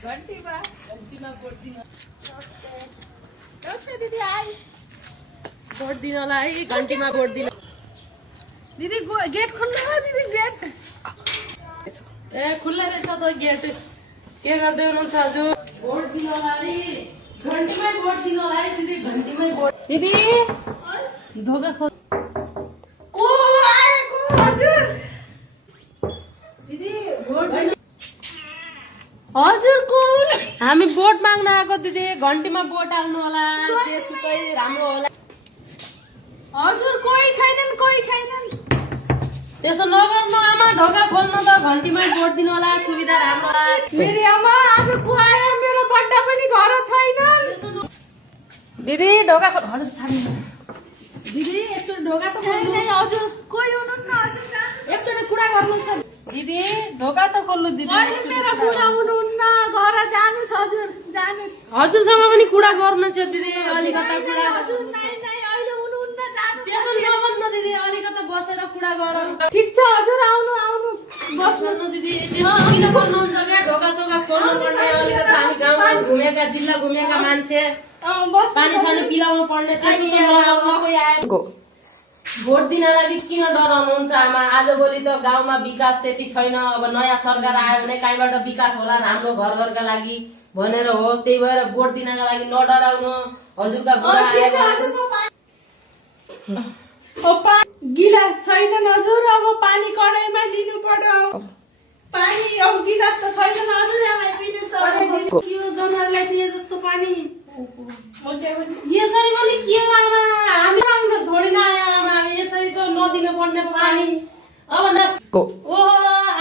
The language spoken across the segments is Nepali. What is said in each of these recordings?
घन्टीमा भोट दिन। नमस्ते दिदी आई भोट दिनलाई घन्टीमा भोट दिन। दिदी गेट खोल्नु हो दिदी गेट। ए खुल्ला रहेछ त गेट। के गर्दै हुनुहुन्छ हजुर? भोट दिनलाई घन्टीमै भोट दिनलाई दिदी घन्टीमै भोट। दिदी ढोका खोल। को आएको हजुर? दिदी भोट दिन। हजुर को? हामी भोट माग्न आएको दिदी घन्टीमा भोट हाल्नु होला। त्यसुकै राम्रो होला। हजुर कोही छैनन् कोही छैनन्। त्यसो नगर्नु आमा ढोका खोल्नु त घन्टीमै भोट दिनु होला सुविधा राम्रो। मेरो आमा आज को आयो? मेरो बड्डा पनि घर छैन। दिदी ढोका खोल। हजुर छाड्नु दिदी एकचोटि ढोका त खोल्नु। हजुर कोही हुनुहुन्न हजुर एकचोटि कुरा गर्नु छ। दिदी ढोका त खोल्नु दिदी। मेरो कुरा हुनुहुन्न घर जानुस् हजुर जानुस्। हजुरसँग पनि कुरा गर्नु छ दिदी अलिकता कुरा। हजुर नाइ अहिले हुनुहुन्न जानु। त्यसो नभन्नु दिदी अलिकता बसेर कुरा गरौँ। ठीक छ हजुर आउनु आउनु बस्नु न दिदी। त्यसो किन गर्नुहुन्छ क्या? ढोका सोका खोल्नु पर्ने। अलिकता हामी गाउँमा घुमेका जिल्ला घुमेका मान्छे पानी सानी पिलाउनु पर्ने। भोट दिन लागि किन डराउनुहुन्छ आमा? आजभोलि त गाउँमा विकास त्यति छैन। अब नयाँ सरकार आयो भने कहीँबाट विकास होला हाम्रो घर घरका लागि भनेर हो। त्यही भएर भोट दिनका लागि नडराउनु। हजुरका बुढा गिलास छैन हजुर। अब पानी कडाईमा दिनु पर्यो। पानी अब गिलास त छैन हजुर। यो जनावरलाई दिए जस्तो पानी यसरी पनि के आमा? हामी आउँदा थोरै नआयो आमा। यसरी त नदिनु पर्ने पानी। अब ओहो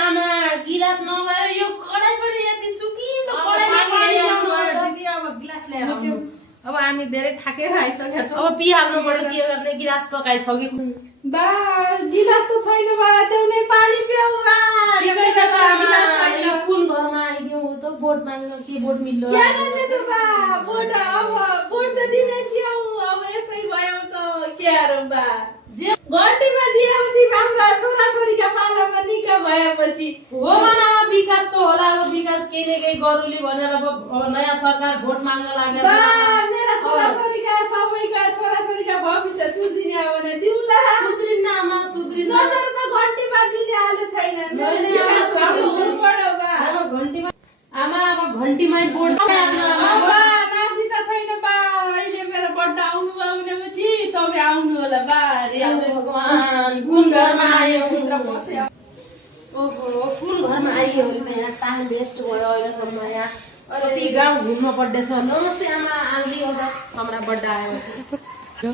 आमा गिलास नभए यो कडाई पनि यति सुकिलो कडाईमा दिदी। अब गिलास ल्याएर अब हामी धेरै थाकेर आइसकेका छौँ। अब पिहाल्नु पर्यो। के गर्ने? गिलास त काहीँ छ कि बा? गिलास त छैन बा। त्यसले पानी पिउ बा। कुन घरमा आइदियो त भोट माग्न? के भोट मिल्यो? के गर्ने त बा? भोट अब भोट त दिनै थियो। अब यसै भयो त के गरौँ बा? घन्टीमा दिएपछि हाम्रा छोराछोरीका पालामा निका भएपछि हो न विकास त होला। अब विकास केही न केही गरौँली भनेर अब नयाँ सरकार भोट माग्न लागेर मेरा छोराछोरीका सबैका छोराछोरीका भविष्य सुध्रिने हो भने दिउला। सुध्रिन्न आमा सुध्रिन्न। त घन्टीमा दिने हालो छैन। घन्टीमा आमा अब घन्टीमै भोट नाम्री त छैन बा। अहिले मेरो बड्डा आउनु भयो भनेपछि तपाईँ आउनु होला बा। भगवान कुन घरमा आयो? ओहो कुन घरमा आइयो भने त यहाँ टाइम वेस्ट भयो अहिलेसम्म। यहाँ कति गाउँ घुम्नु पर्दैछ। नमस्ते आमा आउली हो त हमरा बड्डा आयो।